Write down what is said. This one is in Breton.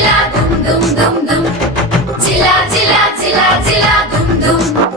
Zila, dum, dum, dum, dum Zila, dum, dum